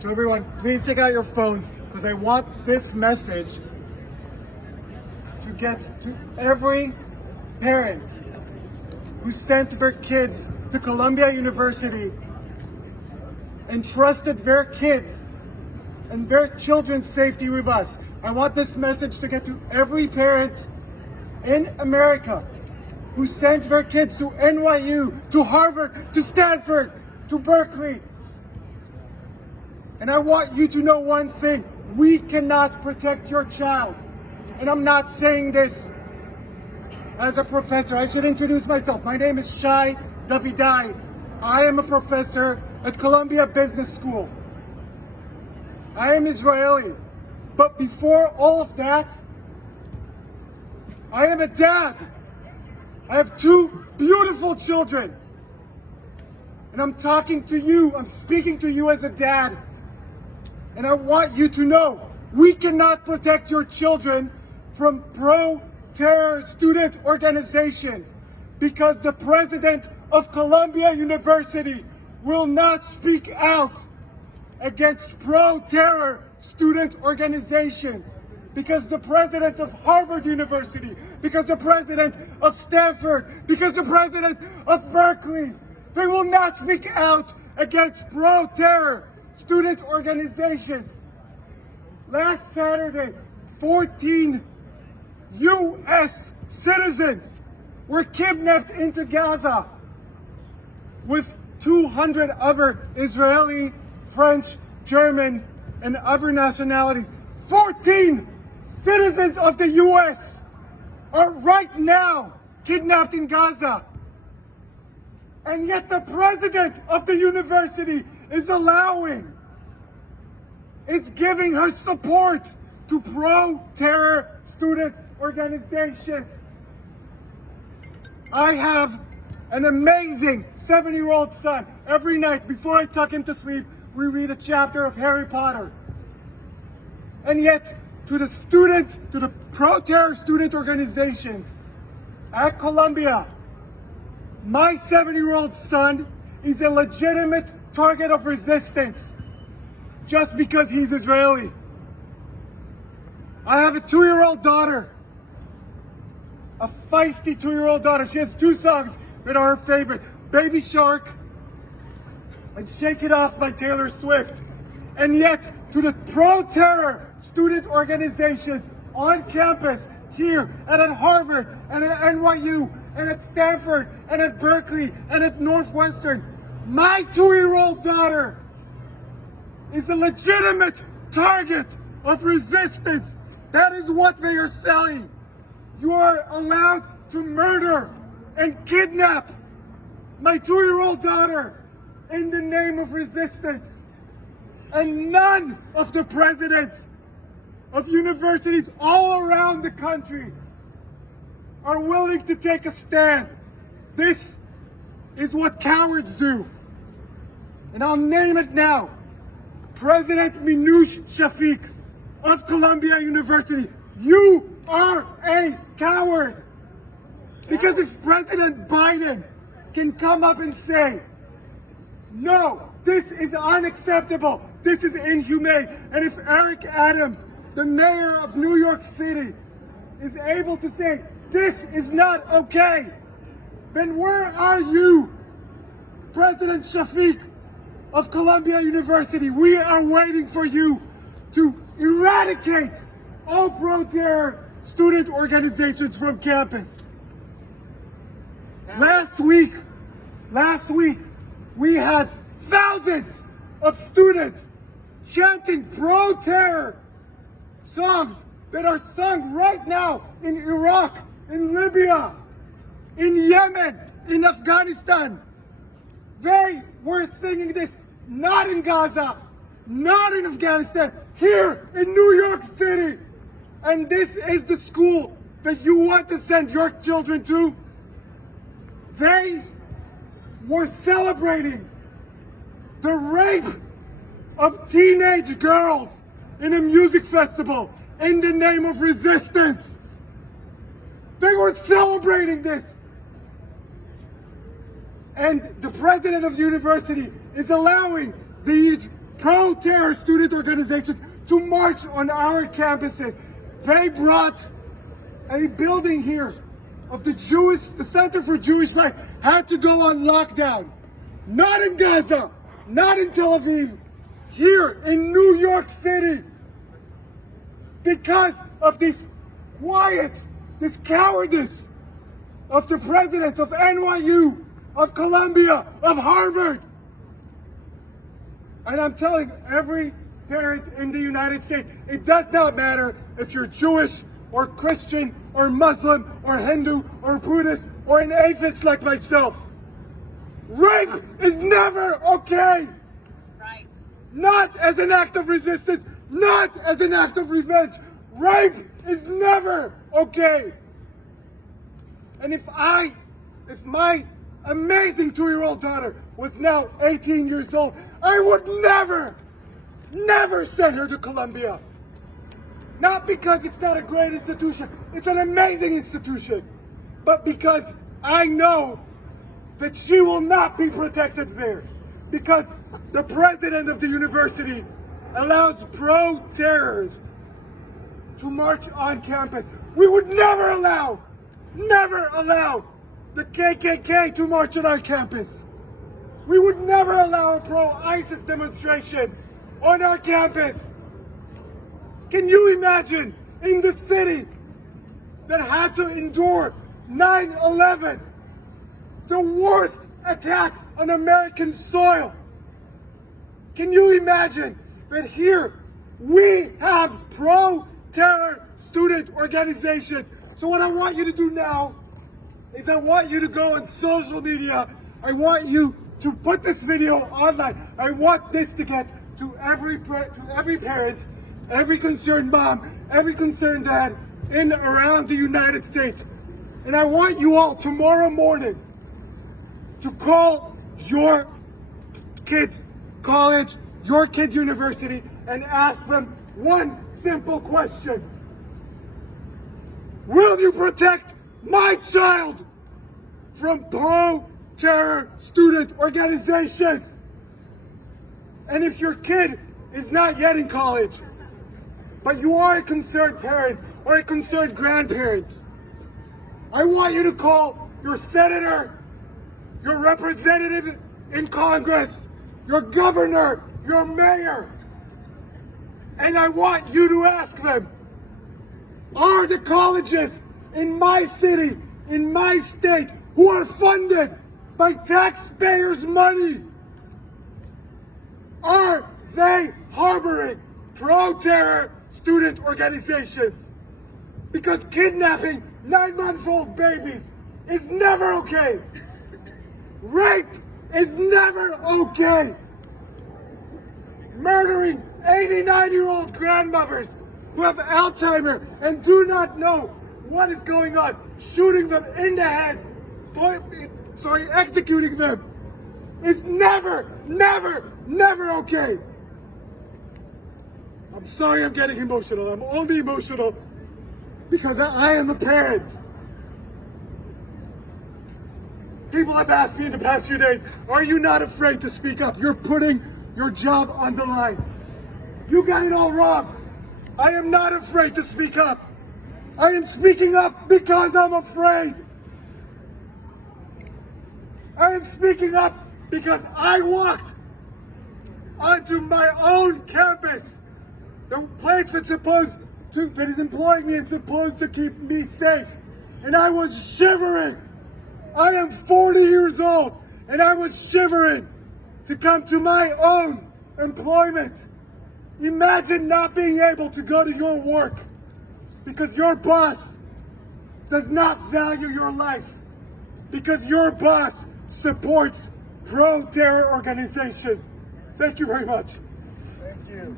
So everyone, please take out your phones because I want this message to get to every parent who sent their kids to Columbia University and trusted their kids and their children's safety with us. I want this message to get to every parent in America who sent their kids to NYU, to Harvard, to Stanford, to Berkeley. And I want you to know one thing: we cannot protect your child. And I'm not saying this as a professor. I should introduce myself. My name is Shai Davidai. I am a professor at Columbia Business School. I am Israeli. But before all of that, I am a dad. I have two beautiful children. And I'm talking to you, I'm speaking to you as a dad. And I want you to know, we cannot protect your children from pro-terror student organizations because the president of Columbia University will not speak out against pro-terror student organizations, because the president of Harvard University, because the president of Stanford, because the president of Berkeley, they will not speak out against pro-terror student organizations. Last Saturday, 14 U.S. citizens were kidnapped into Gaza with 200 other Israeli, French, German, and other nationalities. 14 citizens of the U.S. are right now kidnapped in Gaza. And yet the president of the university is giving her support to pro-terror student organizations. I have an amazing 7-year-old son. Every night before I tuck him to sleep, we read a chapter of Harry Potter. And yet, to the students, to the pro-terror student organizations at Columbia, my 7-year-old son is a legitimate target of resistance just because he's Israeli. I have a 2-year-old daughter, a feisty 2-year-old daughter. She has two songs that are her favorite: Baby Shark and Shake It Off by Taylor Swift. And yet, to the pro-terror student organizations on campus here and at Harvard and at NYU and at Stanford and at Berkeley and at Northwestern, my 2-year-old daughter is a legitimate target of resistance. That is what they are selling. You are allowed to murder and kidnap my 2-year-old daughter in the name of resistance. And none of the presidents of universities all around the country are willing to take a stand. This is what cowards do. And I'll name it now. President Minouche Shafik of Columbia University, you are a coward. Because if President Biden can come up and say, no, this is unacceptable, this is inhumane, and if Eric Adams, the mayor of New York City, is able to say, this is not okay, then where are you, President Shafik of Columbia University? We are waiting for you to eradicate all pro-terror student organizations from campus. Last week, we had thousands of students chanting pro-terror songs that are sung right now in Iraq, in Libya, in Yemen, in Afghanistan. They were singing this not in Gaza, not in Afghanistan, here in New York City. And this is the school that you want to send your children to? They were celebrating the rape of teenage girls in a music festival in the name of resistance. They were celebrating this. And the president of the university is allowing these pro-terror student organizations to march on our campuses. They brought a building here of the Center for Jewish Life had to go on lockdown. Not in Gaza, not in Tel Aviv, here in New York City. Because of this this cowardice of the presidents of NYU, of Columbia, of Harvard. And I'm telling every parent in the United States, it does not matter if you're Jewish or Christian or Muslim or Hindu or Buddhist or an atheist like myself. Rape is never okay. Right. Not as an act of resistance, not as an act of revenge. Rape is never okay. And if my amazing 2-year-old daughter was now 18 years old, I would never send her to Columbia. Not because it's not a great institution, it's an amazing institution, but because I know that she will not be protected there. Because the president of the university allows pro-terrorists to march on campus. We would never allow the KKK to march on our campus. We would never allow a pro-ISIS demonstration on our campus. Can you imagine in the city that had to endure 9/11, the worst attack on American soil? Can you imagine that here we have pro-terror student organizations? So what I want you to do now is I want you to go on social media. I want you to put this video online. I want this to get to every parent, every concerned mom, every concerned dad in around the United States. And I want you all tomorrow morning to call your kids' college, your kids' university, and ask them one simple question. Will you protect my child from pro-terror student organizations? And if your kid is not yet in college, but you are a concerned parent or a concerned grandparent, I want you to call your senator, your representative in Congress, your governor, your mayor, and I want you to ask them, are the colleges in my city, in my state, who are funded by taxpayers' money, are they harboring pro-terror student organizations? Because kidnapping 9-month-old babies is never okay. Rape is never okay. Murdering 89-year-old grandmothers who have Alzheimer's and do not know what is going on, shooting them in the head, executing them, is never okay. I'm sorry I'm getting emotional. I'm only emotional because I am a parent. People have asked me in the past few days, are you not afraid to speak up? You're putting your job on the line. You got it all wrong. I am not afraid to speak up. I am speaking up because I'm afraid. I am speaking up because I walked onto my own campus, the place that is employing me and supposed to keep me safe, and I was shivering. I am 40 years old, and I was shivering to come to my own employment. Imagine not being able to go to your work because your boss does not value your life, because your boss supports pro-terror organizations. Thank you very much. Thank you.